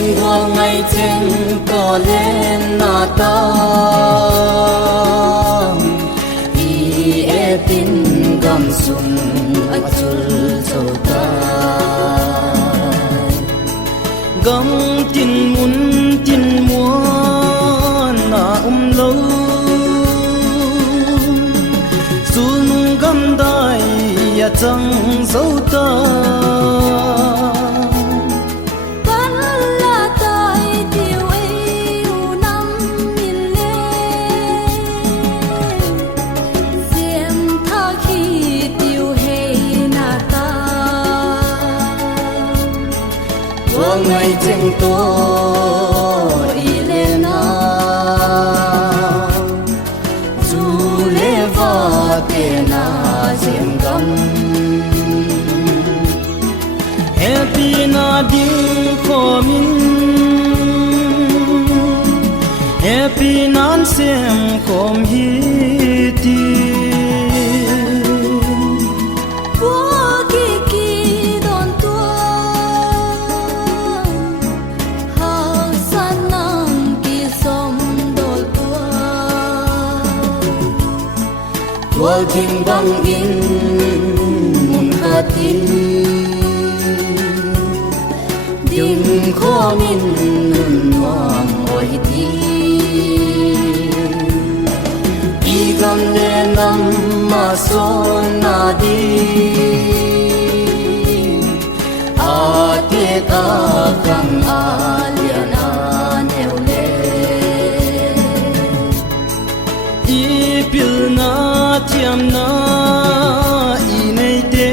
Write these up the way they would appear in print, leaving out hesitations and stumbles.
Khen qua ngày trên có lên na ta I e tin gam sum achul chota gam tin mun tin muan na lo sun gam dai ya chang zota ngày trên to Elena du le va te na jem gam happy na ding komin happy nan sem kom hi ti Wal thing bang in mun khatin ding kho min nun wam oi ti I gam le nam ma so na di a te ta kang a lia na neu le I pil na thiam na I nei te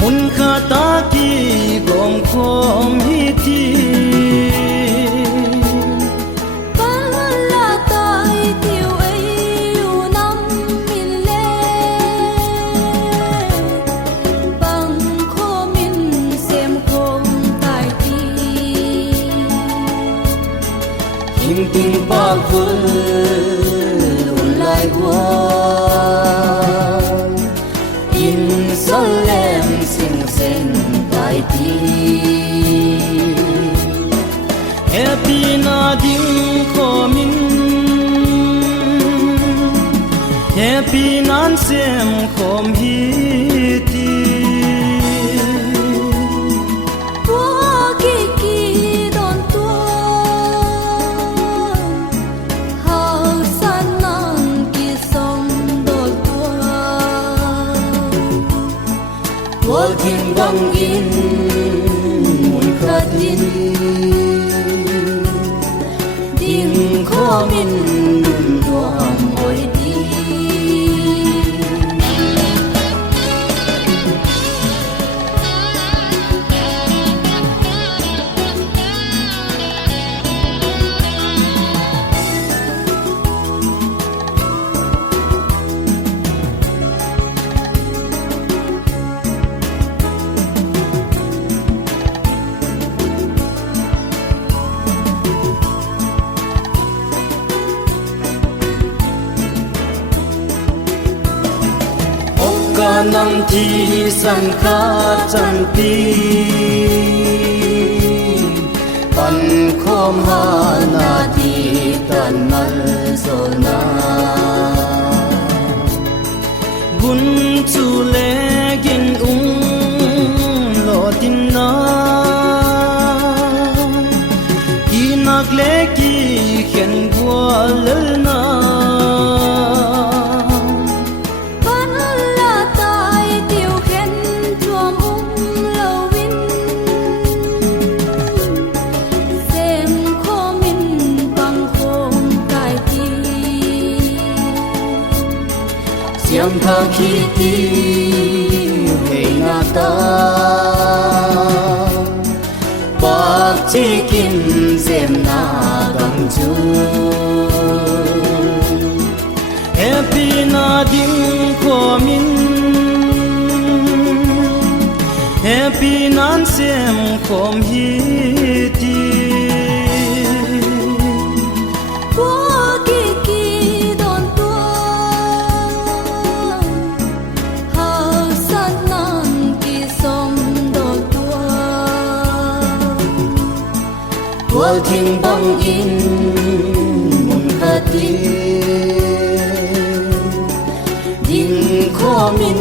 mun kha ta ki gom khom hi ti pala tai tiu ei u nam min le bang kho min sem khom tai ti Hing ting pa vul in solemn sing sen tai ti happy na ding komin happy nan sem kom hi ti Wal thing bang in mun khatin ding kho min nun duam oi ti Nam thi san kha chan pi pan khom ha na thi tan mal so na gun chu le gin lo tin na ki nak le ki khen gwal na Siam tha khi ti he na ta Pak chi kim zem na gam chu Happy na ding komin Happy nan sem kom hi ti ทั่วทิ้งบังอินมุนคติดินข้อมิน